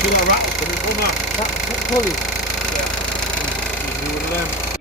See that rattle coming from that? That pulley. Yeah. There's one of them.